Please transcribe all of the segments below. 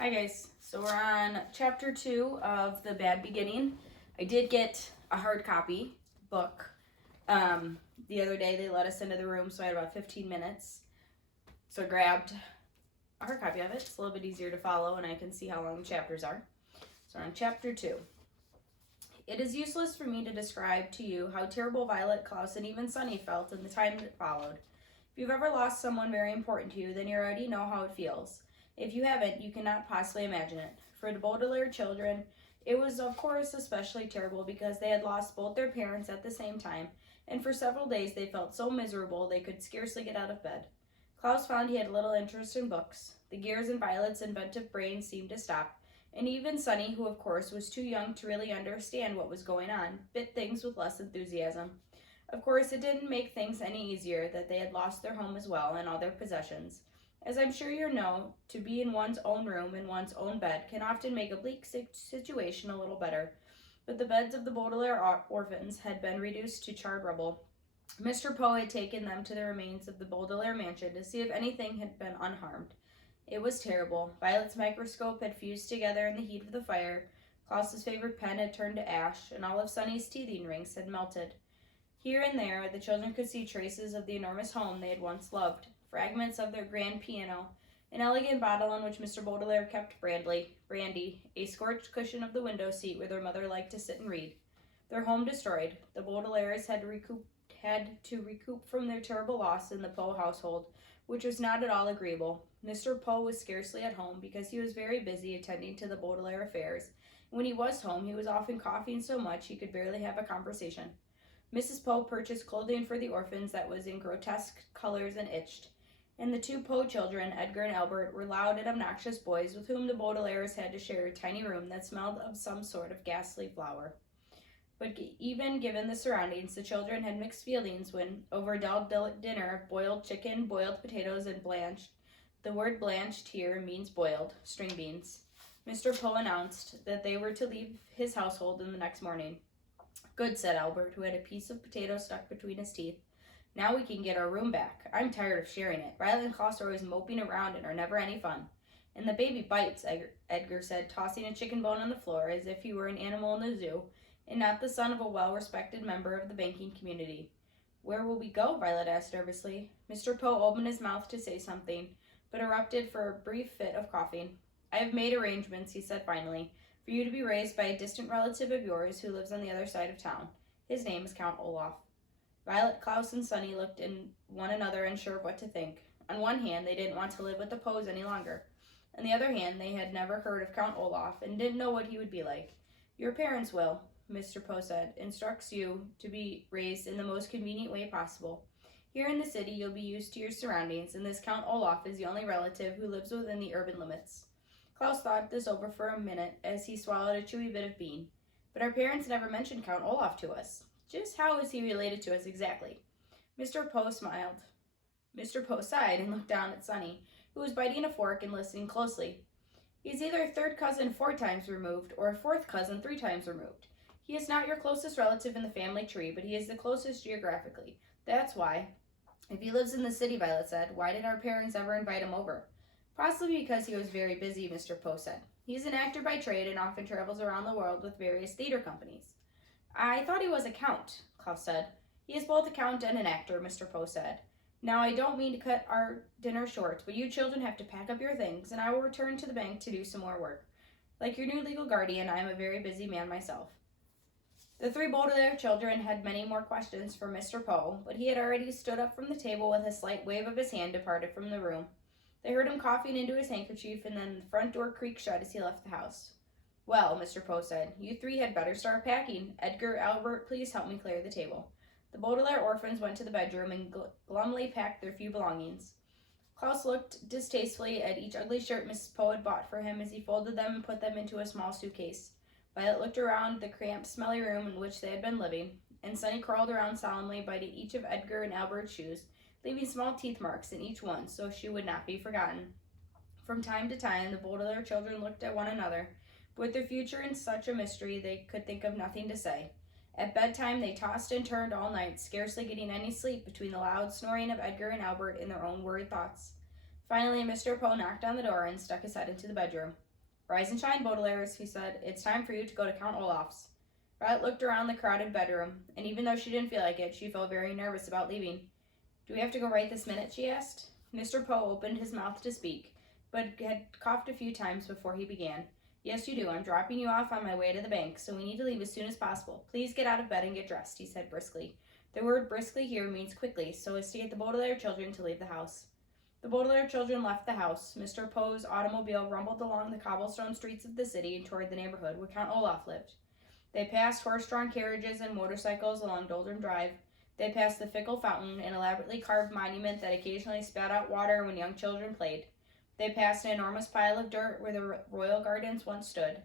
Hi guys, so we're on chapter 2 of The Bad Beginning. I did get a hard copy book. The other day they let us into the room, so I had about 15 minutes. So I grabbed a hard copy of it. It's a little bit easier to follow and I can see how long the chapters are. So we're on chapter 2. It is useless for me to describe to you how terrible Violet, Klaus, and even Sunny felt in the time that followed. If you've ever lost someone very important to you, then you already know how it feels. If you haven't, you cannot possibly imagine it. For the Baudelaire children, it was of course especially terrible because they had lost both their parents at the same time, and for several days they felt so miserable they could scarcely get out of bed. Klaus found he had little interest in books. The gears in Violet's inventive brain seemed to stop, and even Sunny, who of course was too young to really understand what was going on, bit things with less enthusiasm. Of course, it didn't make things any easier that they had lost their home as well and all their possessions. As I'm sure you know, to be in one's own room in one's own bed can often make a bleak situation a little better, but the beds of the Baudelaire orphans had been reduced to charred rubble. Mr. Poe had taken them to the remains of the Baudelaire mansion to see if anything had been unharmed. It was terrible. Violet's microscope had fused together in the heat of the fire, Klaus's favorite pen had turned to ash, and all of Sunny's teething rings had melted. Here and there, the children could see traces of the enormous home they had once loved. Fragments of their grand piano, an elegant bottle in which Mr. Baudelaire kept brandy, a scorched cushion of the window seat where their mother liked to sit and read. Their home destroyed. The Baudelaires had to recoup from their terrible loss in the Poe household, which was not at all agreeable. Mr. Poe was scarcely at home because he was very busy attending to the Baudelaire affairs. When he was home, he was often coughing so much he could barely have a conversation. Mrs. Poe purchased clothing for the orphans that was in grotesque colors and itched. And the two Poe children, Edgar and Albert, were loud and obnoxious boys with whom the Baudelaires had to share a tiny room that smelled of some sort of ghastly flower. But even given the surroundings, the children had mixed feelings when, over a dull dinner of boiled chicken, boiled potatoes, and blanched, the word blanched here means boiled, string beans, Mr. Poe announced that they were to leave his household in the next morning. Good, said Albert, who had a piece of potato stuck between his teeth. Now we can get our room back. I'm tired of sharing it. Violet and Klaus are always moping around and are never any fun. And the baby bites, Edgar said, tossing a chicken bone on the floor as if he were an animal in the zoo, and not the son of a well-respected member of the banking community. Where will we go? Violet asked nervously. Mr. Poe opened his mouth to say something, but erupted for a brief fit of coughing. I have made arrangements, he said finally, for you to be raised by a distant relative of yours who lives on the other side of town. His name is Count Olaf. Violet, Klaus, and Sunny looked at one another unsure of what to think. On one hand, they didn't want to live with the Poes any longer. On the other hand, they had never heard of Count Olaf and didn't know what he would be like. Your parents will, Mr. Poe said, instructs you to be raised in the most convenient way possible. Here in the city, you'll be used to your surroundings, and this Count Olaf is the only relative who lives within the urban limits. Klaus thought this over for a minute as he swallowed a chewy bit of bean. But our parents never mentioned Count Olaf to us. Just how is he related to us exactly? Mr. Poe smiled. Mr. Poe sighed and looked down at Sunny, who was biting a fork and listening closely. He is either a third cousin 4 times removed or a fourth cousin 3 times removed. He is not your closest relative in the family tree, but he is the closest geographically. That's why. If he lives in the city, Violet said, why did our parents ever invite him over? Possibly because he was very busy, Mr. Poe said. He is an actor by trade and often travels around the world with various theater companies. I thought he was a count, Klaus said. He is both a count and an actor, Mr. Poe said. Now, I don't mean to cut our dinner short, but you children have to pack up your things, and I will return to the bank to do some more work. Like your new legal guardian, I am a very busy man myself. The 3 Baudelaire children had many more questions for Mr. Poe, but he had already stood up from the table with a slight wave of his hand departed from the room. They heard him coughing into his handkerchief, and then the front door creaked shut as he left the house. Well, Mr. Poe said, you 3 had better start packing. Edgar, Albert, please help me clear the table. The Baudelaire orphans went to the bedroom and glumly packed their few belongings. Klaus looked distastefully at each ugly shirt Mrs. Poe had bought for him as he folded them and put them into a small suitcase. Violet looked around the cramped, smelly room in which they had been living, and Sunny crawled around solemnly biting each of Edgar and Albert's shoes, leaving small teeth marks in each one so she would not be forgotten. From time to time, the Baudelaire children looked at one another, but with their future in such a mystery they could think of nothing to say. At bedtime, they tossed and turned all night, scarcely getting any sleep between the loud snoring of Edgar and Albert and their own worried thoughts. Finally, Mr. Poe knocked on the door and stuck his head into the bedroom. Rise and shine, Baudelaires, he said. It's time for you to go to Count Olaf's. Violet looked around the crowded bedroom, and even though she didn't feel like it, she felt very nervous about leaving. Do we have to go right this minute, she asked. Mr. Poe opened his mouth to speak, but had coughed a few times before he began. Yes, you do. I'm dropping you off on my way to the bank, so we need to leave as soon as possible. Please get out of bed and get dressed, he said briskly. The word briskly here means quickly, so as to get the Baudelaire children to leave the house. The Baudelaire children left the house. Mr. Poe's automobile rumbled along the cobblestone streets of the city and toward the neighborhood where Count Olaf lived. They passed horse-drawn carriages and motorcycles along Doldrum Drive. They passed the fickle fountain, an elaborately carved monument that occasionally spat out water when young children played. They passed an enormous pile of dirt where the royal gardens once stood.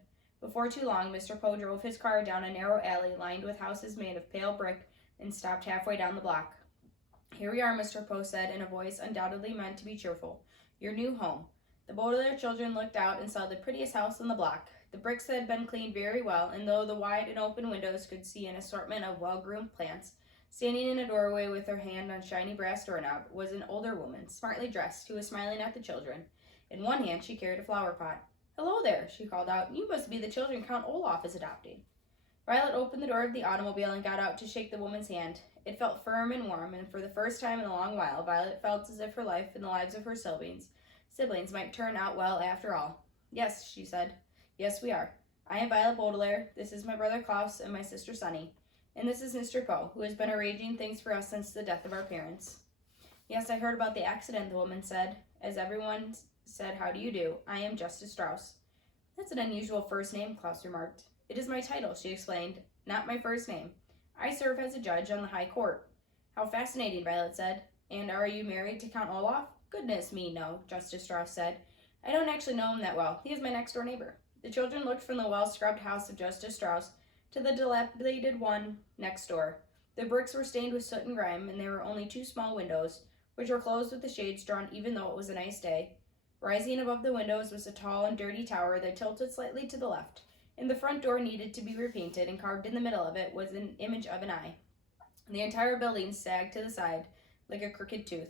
Before too long, Mr. Poe drove his car down a narrow alley lined with houses made of pale brick and stopped halfway down the block. Here we are, Mr. Poe said in a voice undoubtedly meant to be cheerful. Your new home. The Baudelaire children looked out and saw the prettiest house on the block. The bricks had been cleaned very well, and though the wide and open windows could see an assortment of well-groomed plants, standing in a doorway with her hand on shiny brass doorknob was an older woman, smartly dressed, who was smiling at the children. In one hand she carried a flower pot. Hello there, she called out. You must be the children Count Olaf is adopting. Violet opened the door of the automobile and got out to shake the woman's hand. It felt firm and warm, and for the first time in a long while, Violet felt as if her life and the lives of her siblings might turn out well after all. Yes, she said. Yes, we are. I am Violet Baudelaire. This is my brother Klaus and my sister Sunny. And this is Mr. Poe, who has been arranging things for us since the death of our parents. Yes, I heard about the accident, the woman said. As everyone said, how do you do? I am Justice Strauss. That's an unusual first name, Klaus remarked. It is my title, she explained, not my first name. I serve as a judge on the High Court. How fascinating, Violet said. And are you married to Count Olaf? Goodness me, no, Justice Strauss said. I don't actually know him that well. He is my next-door neighbor. The children looked from the well-scrubbed house of Justice Strauss to the dilapidated one next door. The bricks were stained with soot and grime, and there were only two small windows, which were closed with the shades drawn even though it was a nice day. Rising above the windows was a tall and dirty tower that tilted slightly to the left, and the front door needed to be repainted, and carved in the middle of it was an image of an eye. The entire building sagged to the side like a crooked tooth.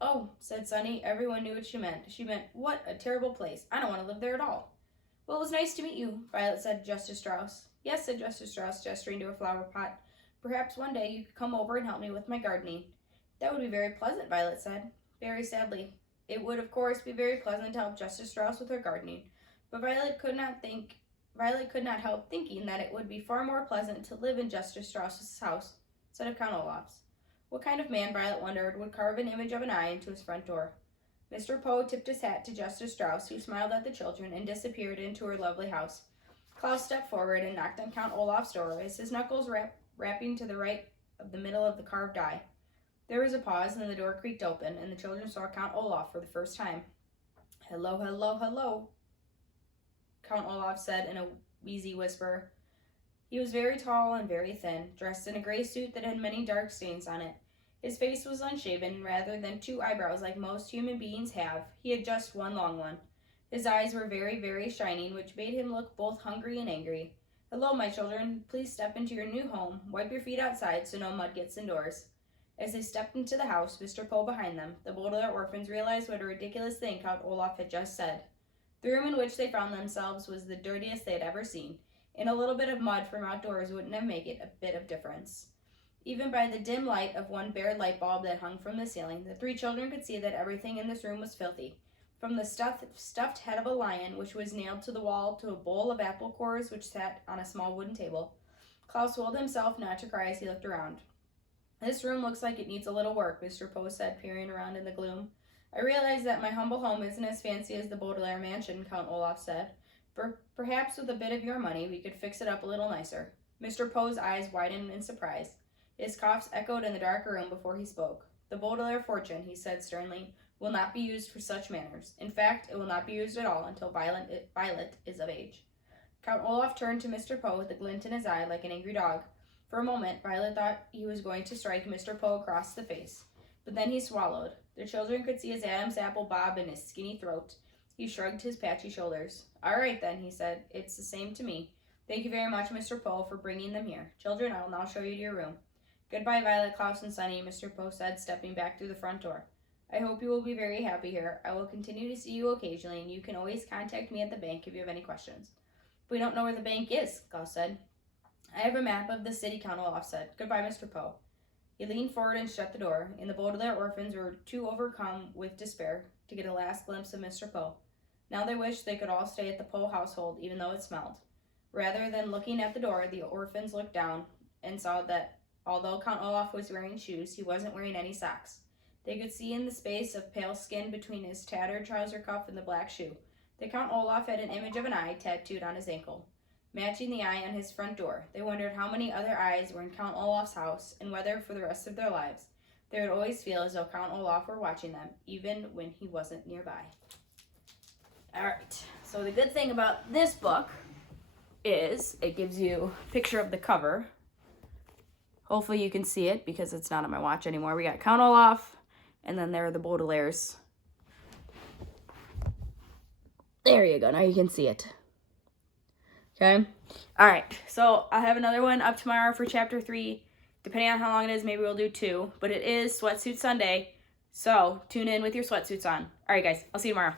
Oh, said Sunny. Everyone knew what she meant. She meant, what a terrible place. I don't want to live there at all. Well, it was nice to meet you, Violet said to Justice Strauss. Yes, said Justice Strauss, gesturing to a flower pot. Perhaps one day you could come over and help me with my gardening. That would be very pleasant, Violet said. Very sadly. It would, of course, be very pleasant to help Justice Strauss with her gardening, but Violet could not help thinking that it would be far more pleasant to live in Justice Strauss's house instead of Count Olaf's. What kind of man, Violet wondered, would carve an image of an eye into his front door? Mr. Poe tipped his hat to Justice Strauss, who smiled at the children and disappeared into her lovely house. Klaus stepped forward and knocked on Count Olaf's door as his knuckles rapping to the right of the middle of the carved eye. There was a pause, and then the door creaked open, and the children saw Count Olaf for the first time. Hello, hello, hello, Count Olaf said in a wheezy whisper. He was very tall and very thin, dressed in a gray suit that had many dark stains on it. His face was unshaven. Rather than two eyebrows like most human beings have, he had just one long one. His eyes were very, very shining, which made him look both hungry and angry. Hello, my children. Please step into your new home. Wipe your feet outside so no mud gets indoors. As they stepped into the house, Mr. Poe behind them, the Baudelaire orphans realized what a ridiculous thing Count Olaf had just said. The room in which they found themselves was the dirtiest they had ever seen, and a little bit of mud from outdoors wouldn't have made it a bit of difference. Even by the dim light of one bare light bulb that hung from the ceiling, the three children could see that everything in this room was filthy. From the stuffed head of a lion, which was nailed to the wall, to a bowl of apple cores which sat on a small wooden table. Klaus willed himself not to cry as he looked around. This room looks like it needs a little work, Mr. Poe said, peering around in the gloom. I realize that my humble home isn't as fancy as the Baudelaire mansion, Count Olaf said. Perhaps with a bit of your money we could fix it up a little nicer. Mr. Poe's eyes widened in surprise. His coughs echoed in the dark room before he spoke. The Baudelaire fortune, he said sternly, will not be used for such manners. In fact, it will not be used at all until Violet is of age. Count Olaf turned to Mr. Poe with a glint in his eye like an angry dog. For a moment, Violet thought he was going to strike Mr. Poe across the face, but then he swallowed. The children could see his Adam's apple bob in his skinny throat. He shrugged his patchy shoulders. All right, then, he said. It's the same to me. Thank you very much, Mr. Poe, for bringing them here. Children, I will now show you to your room. Goodbye, Violet, Klaus, and Sunny, Mr. Poe said, stepping back through the front door. I hope you will be very happy here. I will continue to see you occasionally, and you can always contact me at the bank if you have any questions. We don't know where the bank is, Gus said. I have a map of the city, Count Olaf said. Goodbye, Mr. Poe. He leaned forward and shut the door, and the Baudelaire orphans were too overcome with despair to get a last glimpse of Mr. Poe. Now they wished they could all stay at the Poe household, even though it smelled. Rather than looking at the door, the orphans looked down and saw that although Count Olaf was wearing shoes, he wasn't wearing any socks. They could see in the space of pale skin between his tattered trouser cuff and the black shoe that Count Olaf had an image of an eye tattooed on his ankle, matching the eye on his front door. They wondered how many other eyes were in Count Olaf's house, and whether, for the rest of their lives, they would always feel as though Count Olaf were watching them, even when he wasn't nearby. Alright, so the good thing about this book is it gives you a picture of the cover. Hopefully you can see it because it's not on my watch anymore. We got Count Olaf, and then there are the Baudelaires. There you go. Now you can see it. Okay? Alright, so I'll have another one up tomorrow for Chapter 3. Depending on how long it is, maybe we'll do 2. But it is Sweatsuit Sunday, so tune in with your sweatsuits on. Alright, guys. I'll see you tomorrow.